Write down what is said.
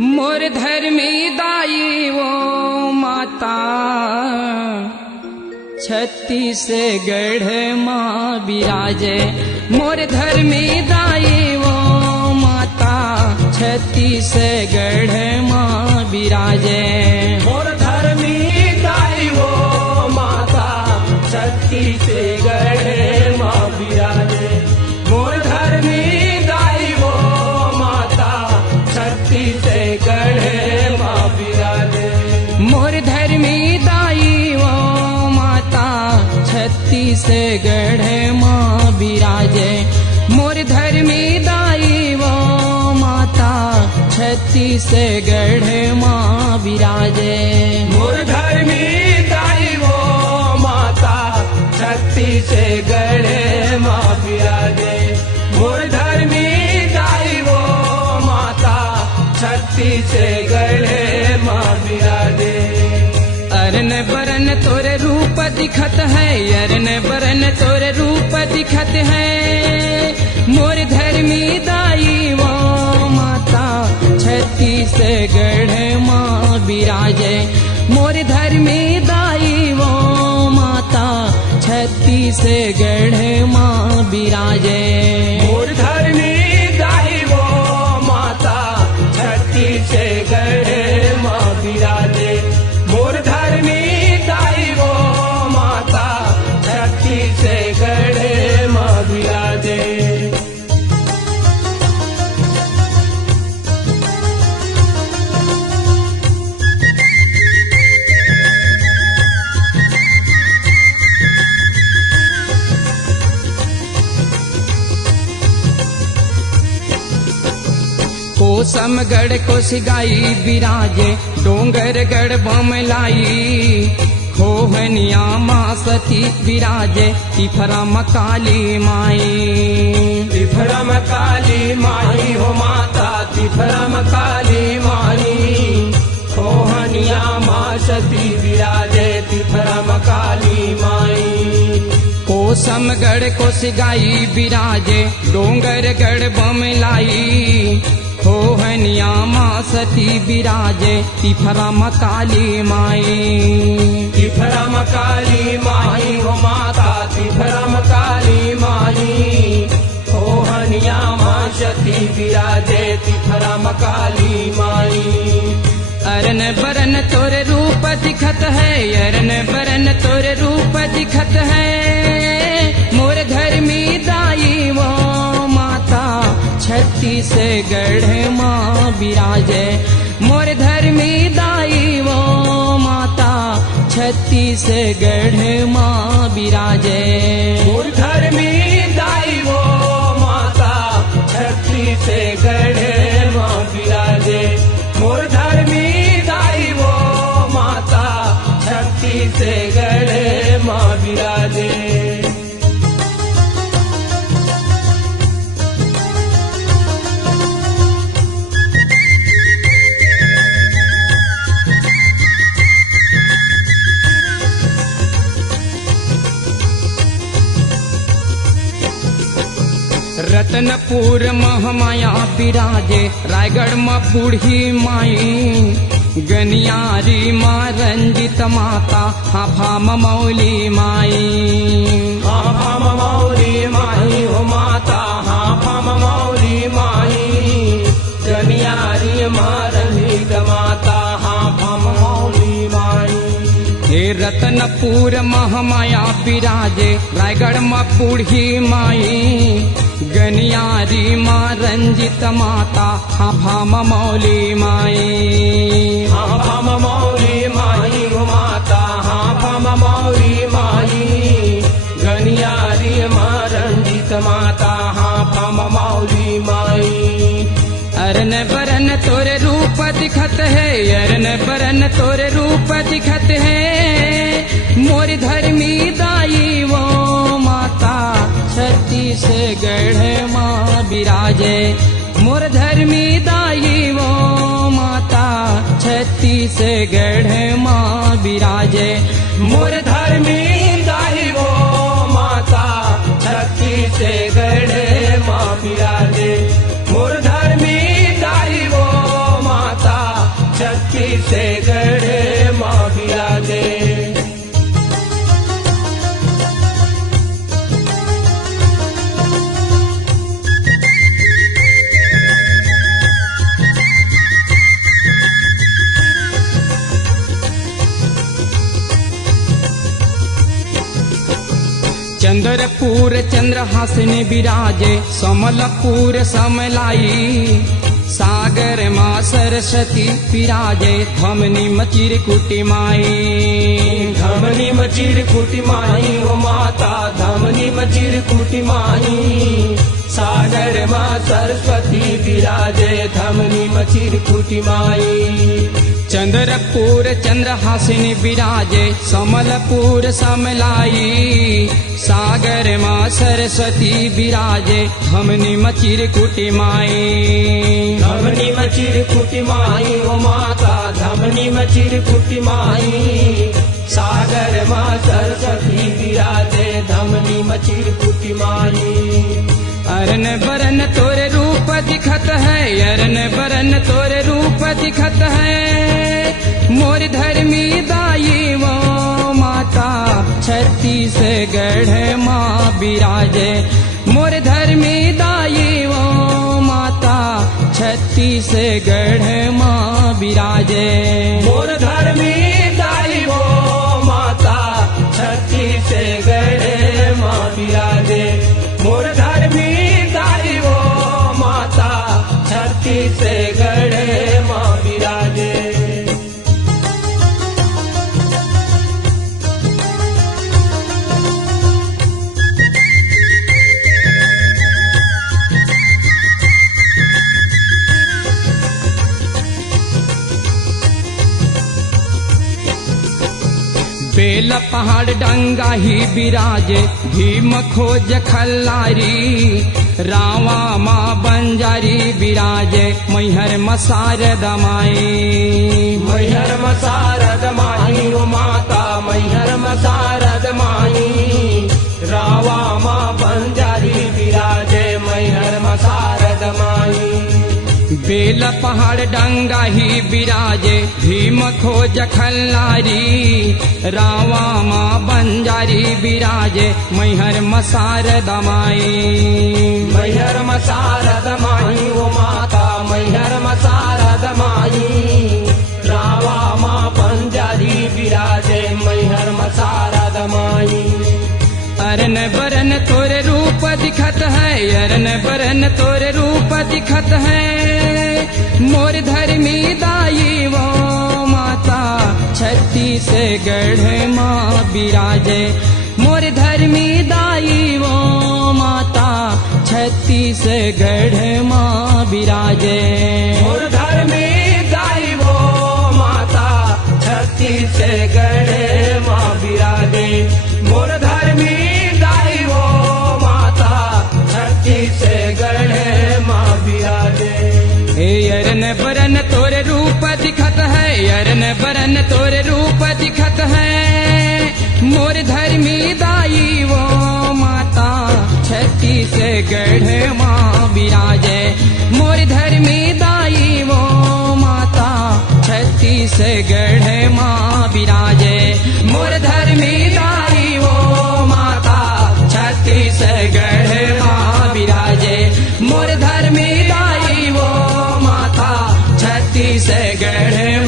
मोर धर्मी दाई वो माता छत्तीसगढ़ माँ बिराजे। मोर धर्मी दाई वो माता छत्तीसगढ़ माँ बिराजे। मोर धर्मी दाई वो माता छत्तीसगढ़ माँ बिराजे। मोर धर्मी दाई वो माता छत्तीसगढ़ माँ बिराजे। मोर धर्मी दाई वो माता छत्तीसगढ़ माँ बिराजे। मोर धर्मी दाई वो माता छत्तीसगढ़ माँ बिराजे। मोर धर्मी दाई वो माता छत्तीसगढ़ माँ बिराजे। मोर धर्मी दाई वो माता छत्तीसगढ़ माँ बिराजे। अरन बरन तोरे रूप दिखत है, अरन बरन तोरे रूप दिखत है। मोर धर्मी दाई वो माता छत्तीसगढ़ माँ बिराजे। मोर धर्मी दाई वो माता छत्तीसगढ़ माँ बिराजे। मोर धर्मी दाई वो माता छत्तीसगढ़ माँ बिराजे। मोर धर्मी दाई वो माता छत्तीसगढ़ माँ बिराजे। कोसमगढ़ कोसिगाई बिराजे, डोंगरगढ़ बमलाई। खोहनिया माँ सती बिराजे, तिफरम काली माई। तिफरम काली माई हो माता तिफरम काली माई। खोहनिया माँ सती बिराजे तिफरम काली माई। कोसमगढ़ कोसिगाई बिराजे, डोंगरगढ़ बमलाई। खोहनिया माँ सती बिराजे, तिफरम काली माई। तिफरम काली माई हो माता तिफरम काली माई। खोहनिया माँ सती बिराजे तिफरम काली माई। अरन बरन तोरे रूप दिखत है, अरन बरन तोरे रूप दिखत है। मोर धर्मी दाई वो माता छत्तीसगढ़ माँ बिराजे। मोर धर्मी दाई वो माता छत्तीसगढ़ माँ बिराजे। मोर धर्मी दाई वो माता छत्तीसगढ़ माँ बिराजे। मोर धर्मी दाई वो माता छत्तीसगढ़ माँ बिराजे। रतनपुर महमाया बिराजे, रायगढ़ में बूढ़ी माई। गनियारी माँ रंजित माता, हाफा मौली माई। हाफा मौली माई हो माता हाफा मौली माई। गनियारी माँ रंजित माता हाफा मौली माई। हे रतनपुर महमाया बिराजे, रायगढ़ में बूढ़ी माई। गनियारी माँ रंजित माता, हाफा मौली माई। हाफा मौली माई हो माता हाफा मौली माई। गनियारी माँ रंजित माता हाफा मौली माई। अरन बरन तोरे रूप दिखत है, अरन बरन तोरे रूप दिखत है। मोर धर्मी दाई वो माता छत्तीसगढ़ माँ बिराजे। मोर धर्मी दाई वो माता छत्तीसगढ़ माँ बिराजे। मोर धर्मी दाई वो माता छत्तीसगढ़ माँ बिराजे। मोर धर्मी दाई वो माता से गढ़े माँ विराजे। चंद्रपुर चंद्रहासिनी विराजे समलपुर समलाई सागर माँ सरस्वती विराजे धमनी मचिर कुटी माई। धमनी मचिर कुटी माई ओ माता धमनी मचिर कुटी माई। सागर माँ सरस्वती विराजे धमनी मचिर कुटी माई। चंद्रपुर चंद्रहासिनी विराजे समलपुर समलाई सागर माँ सरस्वती विराजे धमनी मचिर कुटी माई। धमनी मचिर कुटी माई ओ माता धमनी मचिर कुटी माई। सागर माँ सरस्वती विराजे धमनी मचिर कुटी माई। अरन बरन तोरे रूप दिखत है अरन बरन तोरे रूप दिखत है मोर धर्मी दाई वो माता छत्तीसगढ़ माँ विराजे। मोर धर्मी दाई वो माता छत्तीसगढ़ माँ विराजे। मोर धर्मी दाई वो माता छत्तीसगढ़ माँ विराजे। मोर धर्मी दाई वो माता छत्तीसगढ़ माँ विराजे। बेल पहाड़ डंगा ही विराजे भीम खोज खल्लारी रावा माँ बंजारी विराजे मैहर मसार दमाई। मैहर मसार दमाई ओ माता मैहर मसार दमाई। रावा माँ बंजारी विराजे मैहर मसार दमाई। बेल पहाड़ डंगा ही विराजे भीम खोज खल्लारी रावा माँ बंजारी विराजे मैहर मसार दमाई। मैहर मसार दमाई ओ माता मैहर मसार दमाई। रावा माँ बंजारी विराजे मैहर मसार दमाई। अरन बरन तोरे रूप दिखत है अरन बरन तोरे रूप दिखत है मोर धर्मी दाई वो माता छत्तीसगढ़ माँ विराजे। मोर धर्मी दाई वो माता छत्तीसगढ़ माँ विराजे। मोर धर्मी दाई वो माता छत्तीसगढ़ माँ विराजे। मोर धर्मी दाई वो माता छत्तीसगढ़ माँ विराजे। अरन बरन तोरे रूप दिखत है अरन बरन तोरे रूप दिखत है मोर धर्मी दाई वो माता छत्तीसगढ़ माँ विराजे। मोर धर्मी दाई वो माता छत्तीसगढ़ माँ विराजे। मोर धर्मी दाई वो माता छत्तीसगढ़ माँ विराजे। मोर धर्मी दाई वो माता छत्तीसगढ़